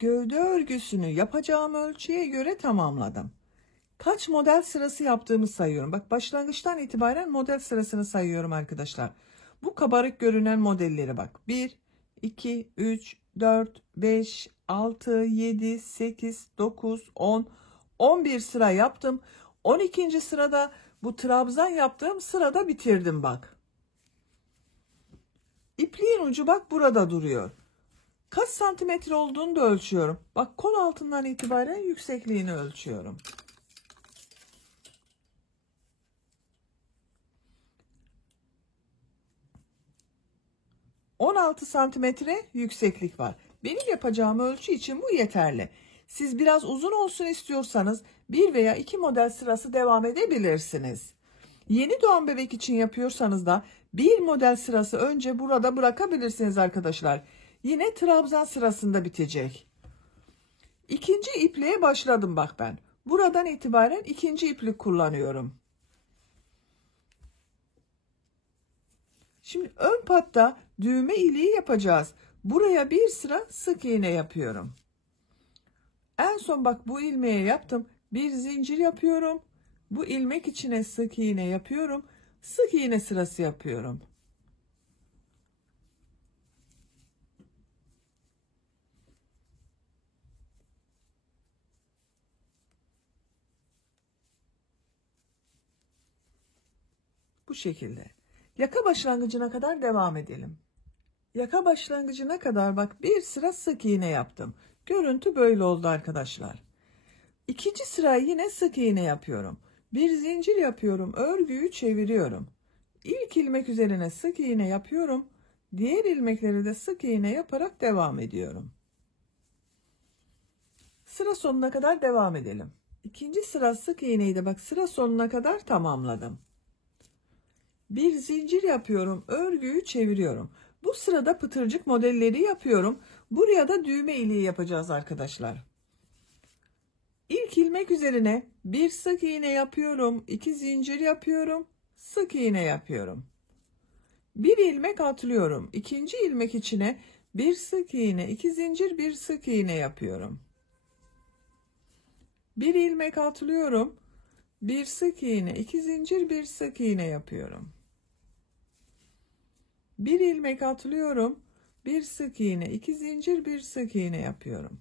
Gövde örgüsünü yapacağım ölçüye göre tamamladım. Kaç model sırası yaptığımı sayıyorum. Bak başlangıçtan itibaren model sırasını sayıyorum arkadaşlar. Bu kabarık görünen modelleri bak. 1, 2, 3, 4, 5, 6, 7, 8, 9, 10, 11 sıra yaptım. 12. sırada bu trabzan yaptığım sırada bitirdim bak. İpliğin ucu bak burada duruyor. Kaç santimetre olduğunu da ölçüyorum. Bak kol altından itibaren yüksekliğini ölçüyorum. 16 santimetre yükseklik var. Benim yapacağım ölçü için bu yeterli. Siz biraz uzun olsun istiyorsanız 1 veya 2 model sırası devam edebilirsiniz. Yeni doğan bebek için yapıyorsanız da bir model sırası önce burada bırakabilirsiniz arkadaşlar. Yine trabzan sırasında bitecek. İkinci ipliğe başladım bak ben. Buradan itibaren ikinci iplik kullanıyorum. Şimdi ön patta düğme iliği yapacağız. Buraya bir sıra sık iğne yapıyorum. En son bak bu ilmeğe yaptım. Bir zincir yapıyorum. Bu ilmek içine sık iğne yapıyorum. Sık iğne sırası yapıyorum. Bu şekilde. Yaka başlangıcına kadar devam edelim. Yaka başlangıcına kadar bak bir sıra sık iğne yaptım. Görüntü böyle oldu arkadaşlar. İkinci sırayı yine sık iğne yapıyorum. Bir zincir yapıyorum. Örgüyü çeviriyorum. İlk ilmek üzerine sık iğne yapıyorum. Diğer ilmekleri de sık iğne yaparak devam ediyorum. Sıra sonuna kadar devam edelim. İkinci sıra sık iğneyi de bak sıra sonuna kadar tamamladım. Bir zincir yapıyorum. Örgüyü çeviriyorum. Bu sırada pıtırcık modelleri yapıyorum. Buraya da düğme iliği yapacağız arkadaşlar. İlk ilmek üzerine bir sık iğne yapıyorum. 2 zincir yapıyorum. Sık iğne yapıyorum. Bir ilmek atlıyorum. İkinci ilmek içine bir sık iğne, 2 zincir, bir sık iğne yapıyorum. Bir ilmek atlıyorum. Bir sık iğne, 2 zincir, bir sık iğne yapıyorum. Bir ilmek atlıyorum. Bir sık iğne, 2 zincir, bir sık iğne yapıyorum.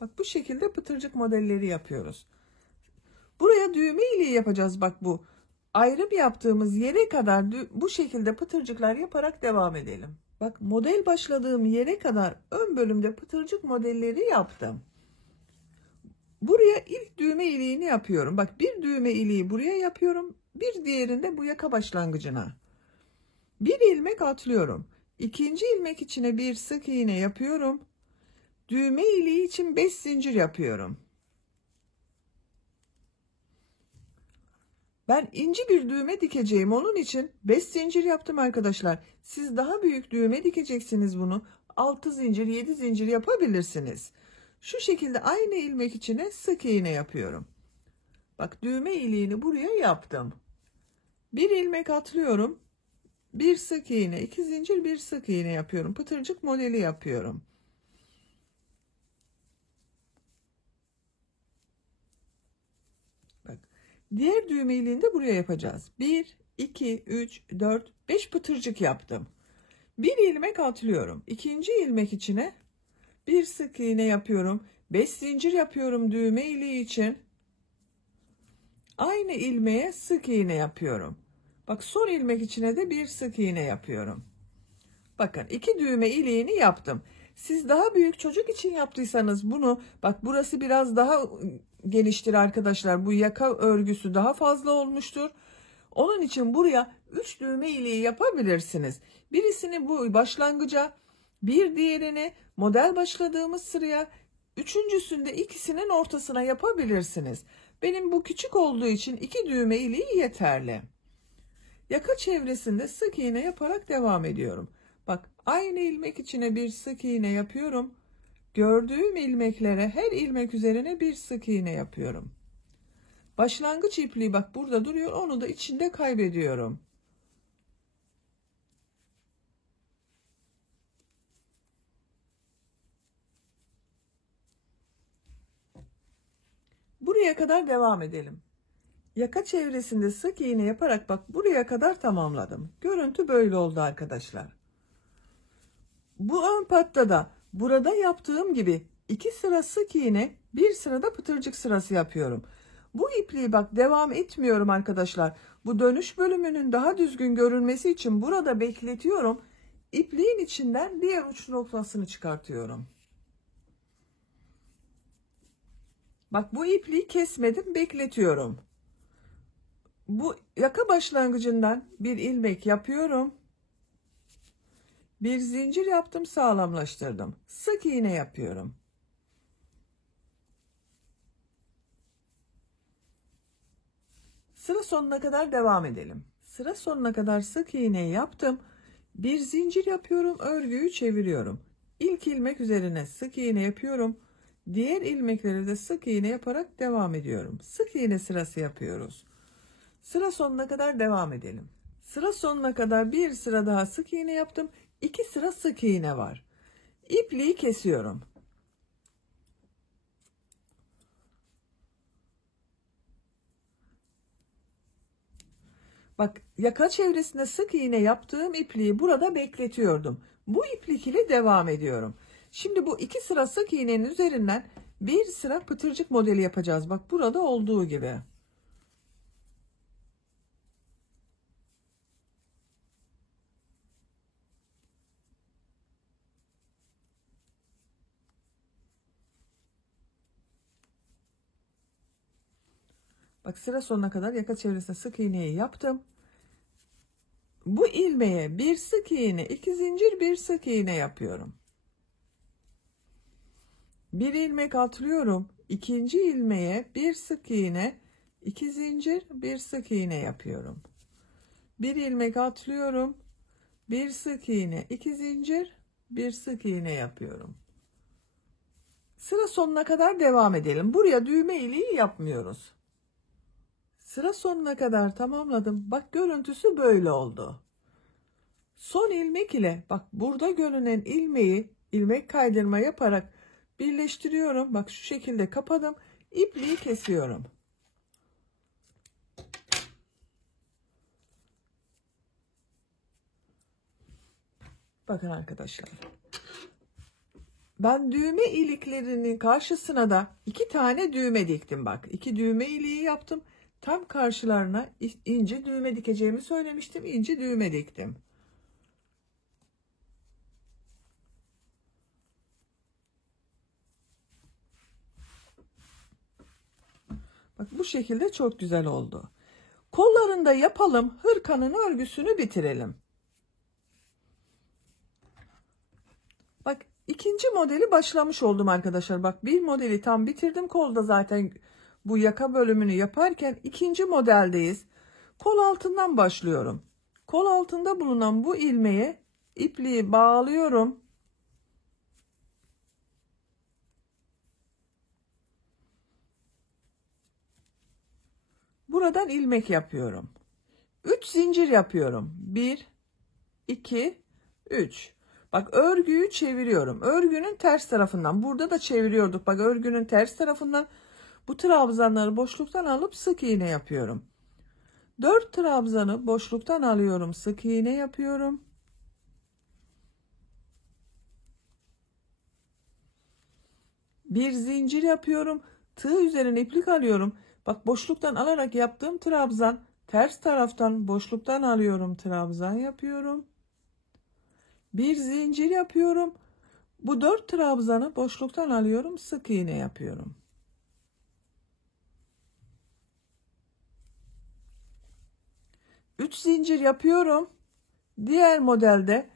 Bak bu şekilde pıtırcık modelleri yapıyoruz. Buraya düğme iliği yapacağız. Bak bu ayrım yaptığımız yere kadar bu şekilde pıtırcıklar yaparak devam edelim. Bak model başladığım yere kadar ön bölümde pıtırcık modelleri yaptım. Buraya ilk düğme iliğini yapıyorum. Bak bir düğme iliği buraya yapıyorum. Bir diğerinde bu yaka başlangıcına. Bir ilmek atlıyorum. İkinci ilmek içine bir sık iğne yapıyorum. Düğme iliği için 5 zincir yapıyorum. Ben ince bir düğme dikeceğim. Onun için 5 zincir yaptım arkadaşlar. Siz daha büyük düğme dikeceksiniz bunu. 6 zincir, 7 zincir yapabilirsiniz. Şu şekilde aynı ilmek içine sık iğne yapıyorum. Bak düğme iliğini buraya yaptım. Bir ilmek atlıyorum. Bir sık iğne, 2 zincir, bir sık iğne yapıyorum. Pıtırcık modeli yapıyorum. Bak diğer düğme iliğini de buraya yapacağız. 1, 2, 3, 4, 5 pıtırcık yaptım. Bir ilmek atlıyorum. İkinci ilmek içine bir sık iğne yapıyorum. 5 zincir yapıyorum düğme iliği için. Aynı ilmeğe sık iğne yapıyorum. Bak son ilmek içine de bir sık iğne yapıyorum. Bakın 2 düğme iliğini yaptım. Siz daha büyük çocuk için yaptıysanız bunu bak burası biraz daha geniştir arkadaşlar. Bu yaka örgüsü daha fazla olmuştur. Onun için buraya 3 düğme iliği yapabilirsiniz. Birisini bu başlangıca, bir diğerini model başladığımız sıraya, üçüncüsünde ikisinin ortasına yapabilirsiniz. Benim bu küçük olduğu için 2 düğme iliği yeterli. Yaka çevresinde sık iğne yaparak devam ediyorum. Bak aynı ilmek içine bir sık iğne yapıyorum. Gördüğüm ilmeklere her ilmek üzerine bir sık iğne yapıyorum. Başlangıç ipliği bak burada duruyor. Onu da içinde kaybediyorum. Buraya kadar devam edelim. Yaka çevresinde sık iğne yaparak bak buraya kadar tamamladım. Görüntü böyle oldu arkadaşlar. Bu ön patta da burada yaptığım gibi 2 sıra sık iğne, 1 sırada pıtırcık sırası yapıyorum. Bu ipliği bak devam etmiyorum arkadaşlar. Bu dönüş bölümünün daha düzgün görünmesi için burada bekletiyorum. İpliğin içinden diğer uç noktasını çıkartıyorum. Bak bu ipliği kesmedim, bekletiyorum. Bu yaka başlangıcından bir ilmek yapıyorum. Bir zincir yaptım, sağlamlaştırdım. Sık iğne yapıyorum. Sıra sonuna kadar devam edelim. Sıra sonuna kadar sık iğne yaptım. Bir zincir yapıyorum, örgüyü çeviriyorum. İlk ilmek üzerine sık iğne yapıyorum. Diğer ilmekleri de sık iğne yaparak devam ediyorum. Sık iğne sırası yapıyoruz. Sıra sonuna kadar devam edelim. Sıra sonuna kadar bir sıra daha sık iğne yaptım. 2 sıra sık iğne var. İpliği kesiyorum. Bak yaka çevresinde sık iğne yaptığım ipliği burada bekletiyordum. Bu iplik ile devam ediyorum. Şimdi bu 2 sıra sık iğnenin üzerinden bir sıra pıtırcık modeli yapacağız. Bak burada olduğu gibi. Bak sıra sonuna kadar yaka çevresinde sık iğneyi yaptım. Bu ilmeğe bir sık iğne, 2 zincir, bir sık iğne yapıyorum. Bir ilmek atlıyorum. İkinci ilmeğe bir sık iğne, 2 zincir, bir sık iğne yapıyorum. Bir ilmek atlıyorum. Bir sık iğne, 2 zincir, bir sık iğne yapıyorum. Sıra sonuna kadar devam edelim. Buraya düğme iliği yapmıyoruz. Sıra sonuna kadar tamamladım. Bak görüntüsü böyle oldu. Son ilmek ile bak burada görünen ilmeği ilmek kaydırma yaparak birleştiriyorum. Bak şu şekilde kapadım. İpliği kesiyorum. Bakın arkadaşlar. Ben düğme iliklerinin karşısına da 2 tane düğme diktim bak. 2 düğme iliği yaptım. Tam karşılarına ince düğme dikeceğimi söylemiştim. İnce düğme diktim. Bak bu şekilde çok güzel oldu. Kollarını da yapalım. Hırkanın örgüsünü bitirelim. Bak ikinci modeli başlamış oldum arkadaşlar. Bak bir modeli tam bitirdim. Kolda zaten bu yaka bölümünü yaparken ikinci modeldeyiz. Kol altından başlıyorum. Kol altında bulunan bu ilmeğe ipliği bağlıyorum. Buradan ilmek yapıyorum. 3 zincir yapıyorum. 1, 2, 3. Bak örgüyü çeviriyorum. Örgünün ters tarafından. Burada da çeviriyorduk. Bak örgünün ters tarafından bu trabzanları boşluktan alıp sık iğne yapıyorum. 4 trabzanı boşluktan alıyorum. Sık iğne yapıyorum. Bir zincir yapıyorum. Tığ üzerine iplik alıyorum. Bak boşluktan alarak yaptığım trabzan ters taraftan boşluktan alıyorum. Trabzan yapıyorum. Bir zincir yapıyorum. Bu 4 trabzanı boşluktan alıyorum. Sık iğne yapıyorum. Üç zincir yapıyorum. Diğer modelde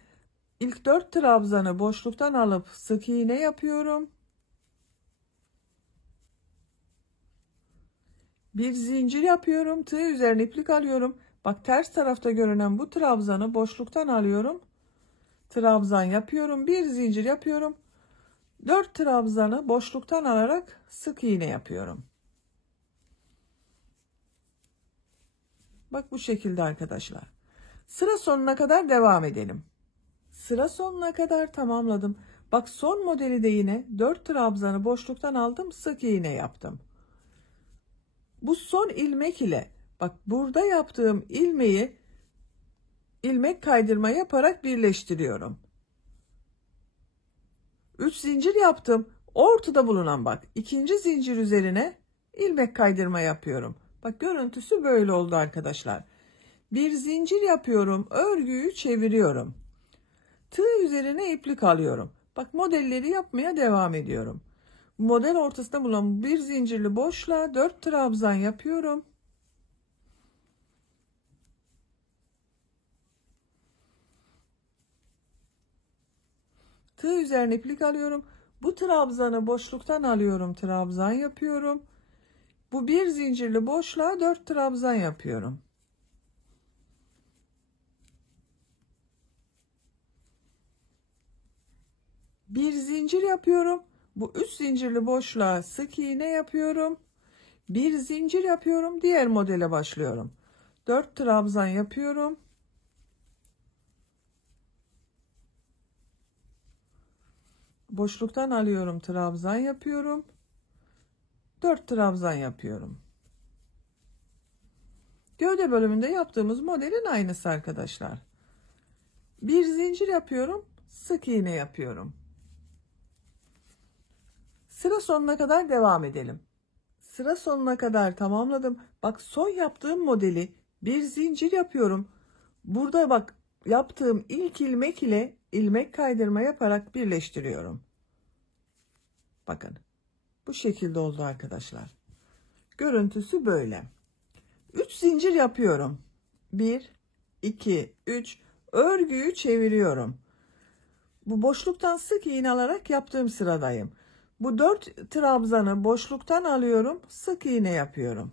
ilk 4 trabzanı boşluktan alıp sık iğne yapıyorum. Bir zincir yapıyorum. Tığ üzerine iplik alıyorum. Bak ters tarafta görünen bu trabzanı boşluktan alıyorum. Trabzan yapıyorum. Bir zincir yapıyorum. 4 trabzanı boşluktan alarak sık iğne yapıyorum. Bak bu şekilde arkadaşlar. Sıra sonuna kadar devam edelim. Sıra sonuna kadar tamamladım. Bak son modeli de yine 4 trabzanı boşluktan aldım. Sık iğne yaptım. Bu son ilmek ile bak burada yaptığım ilmeği ilmek kaydırma yaparak birleştiriyorum. 3 zincir yaptım. Ortada bulunan bak ikinci zincir üzerine ilmek kaydırma yapıyorum. Bak görüntüsü böyle oldu arkadaşlar. Bir zincir yapıyorum. Örgüyü çeviriyorum. Tığ üzerine iplik alıyorum. Bak modelleri yapmaya devam ediyorum. Model ortasında bulunan bir zincirli boşluğa 4 trabzan yapıyorum. Tığ üzerine iplik alıyorum. Bu trabzanı boşluktan alıyorum. Trabzan yapıyorum. Bu bir zincirli boşluğa 4 trabzan yapıyorum. Bir zincir yapıyorum. Bu 3 zincirli boşluğa sık iğne yapıyorum. Bir zincir yapıyorum. Diğer modele başlıyorum. 4 trabzan yapıyorum. Boşluktan alıyorum. Trabzan yapıyorum. 4 trabzan yapıyorum. Gövde bölümünde yaptığımız modelin aynısı arkadaşlar. Bir zincir yapıyorum. Sık iğne yapıyorum. Sıra sonuna kadar devam edelim. Sıra sonuna kadar tamamladım. Bak son yaptığım modeli bir zincir yapıyorum. Burada bak yaptığım ilk ilmek ile ilmek kaydırma yaparak birleştiriyorum. Bakın bu şekilde oldu arkadaşlar. Görüntüsü böyle. 3 zincir yapıyorum. 1, 2, 3. Örgüyü çeviriyorum. Bu boşluktan sık iğne alarak yaptığım sıradayım. Bu 4 trabzanı boşluktan alıyorum. Sık iğne yapıyorum.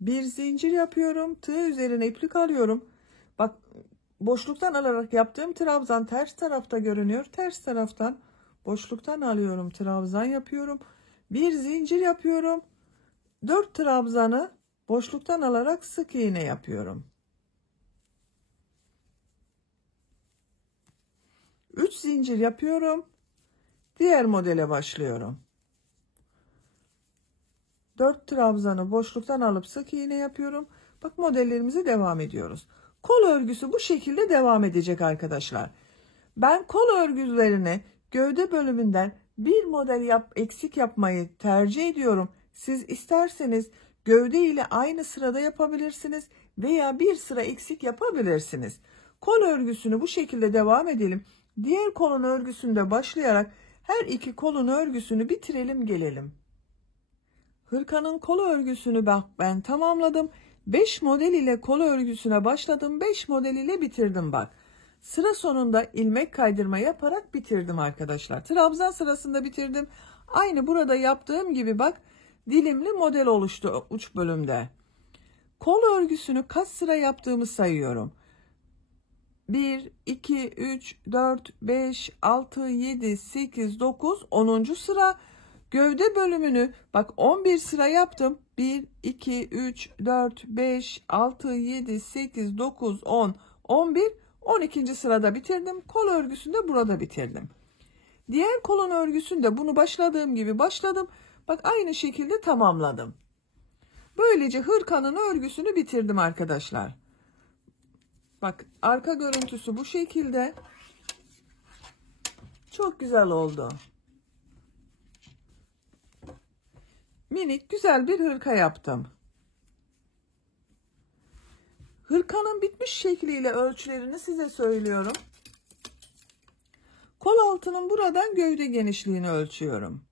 Bir zincir yapıyorum. Tığ üzerine iplik alıyorum. Bak boşluktan alarak yaptığım trabzan ters tarafta görünüyor. Ters taraftan boşluktan alıyorum. Trabzan yapıyorum. Bir zincir yapıyorum. 4 trabzanı boşluktan alarak sık iğne yapıyorum. 3 zincir yapıyorum. Diğer modele başlıyorum. 4 trabzanı boşluktan alıp sık iğne yapıyorum. Bak modellerimize devam ediyoruz. Kol örgüsü bu şekilde devam edecek arkadaşlar. Ben kol örgülerini gövde bölümünden bir model eksik yapmayı tercih ediyorum. Siz isterseniz gövde ile aynı sırada yapabilirsiniz veya bir sıra eksik yapabilirsiniz. Kol örgüsünü bu şekilde devam edelim. Diğer kolun örgüsünde başlayarak her iki kolun örgüsünü bitirelim gelelim. Hırkanın kol örgüsünü bak ben tamamladım. 5 model ile kol örgüsüne başladım. 5 model ile bitirdim bak. Sıra sonunda ilmek kaydırma yaparak bitirdim arkadaşlar. Trabzan sırasında bitirdim. Aynı burada yaptığım gibi bak dilimli model oluştu uç bölümde. Kol örgüsünü kaç sıra yaptığımı sayıyorum. 1, 2, 3, 4, 5, 6, 7, 8, 9, 10. sıra. Gövde bölümünü bak 11 sıra yaptım. 1, 2, 3, 4, 5, 6, 7, 8, 9, 10, 11, 12. sırada bitirdim. Kol örgüsünde burada bitirdim. Diğer kolun örgüsünde bunu başladığım gibi başladım. Bak aynı şekilde tamamladım. Böylece hırkanın örgüsünü bitirdim arkadaşlar. Bak arka görüntüsü bu şekilde. Çok güzel oldu. Minik güzel bir hırka yaptım. Hırkanın bitmiş şekliyle ölçülerini size söylüyorum. Kol altının buradan gövde genişliğini ölçüyorum.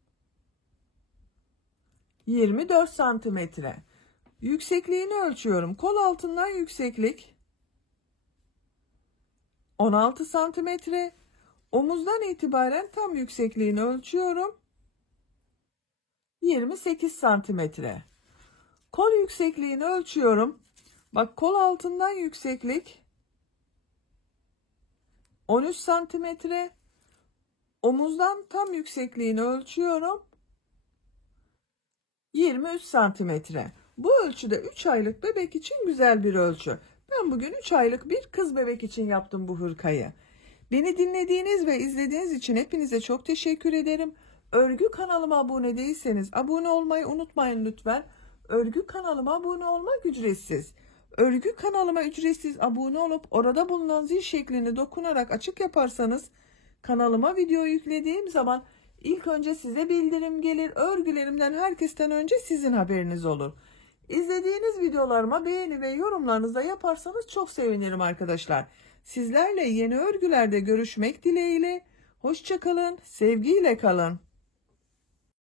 24 santimetre. Yüksekliğini ölçüyorum. Kol altından yükseklik 16 santimetre. Omuzdan itibaren tam yüksekliğini ölçüyorum. 28 santimetre. Kol yüksekliğini ölçüyorum. Bak kol altından yükseklik 13 santimetre. Omuzdan tam yüksekliğini ölçüyorum. 23 santimetre. Bu ölçüde 3 aylık bebek için güzel bir ölçü. Ben bugün 3 aylık bir kız bebek için yaptım bu hırkayı. Beni dinlediğiniz ve izlediğiniz için hepinize çok teşekkür ederim. Örgü kanalıma abone değilseniz abone olmayı unutmayın lütfen. Örgü kanalıma abone olmak ücretsiz. Örgü kanalıma ücretsiz abone olup orada bulunan zil şeklini dokunarak açık yaparsanız kanalıma video yüklediğim zaman ilk önce size bildirim gelir. Örgülerimden herkesten önce sizin haberiniz olur. İzlediğiniz videolarıma beğeni ve yorumlarınızı da yaparsanız çok sevinirim arkadaşlar. Sizlerle yeni örgülerde görüşmek dileğiyle. Hoşça kalın, sevgiyle kalın.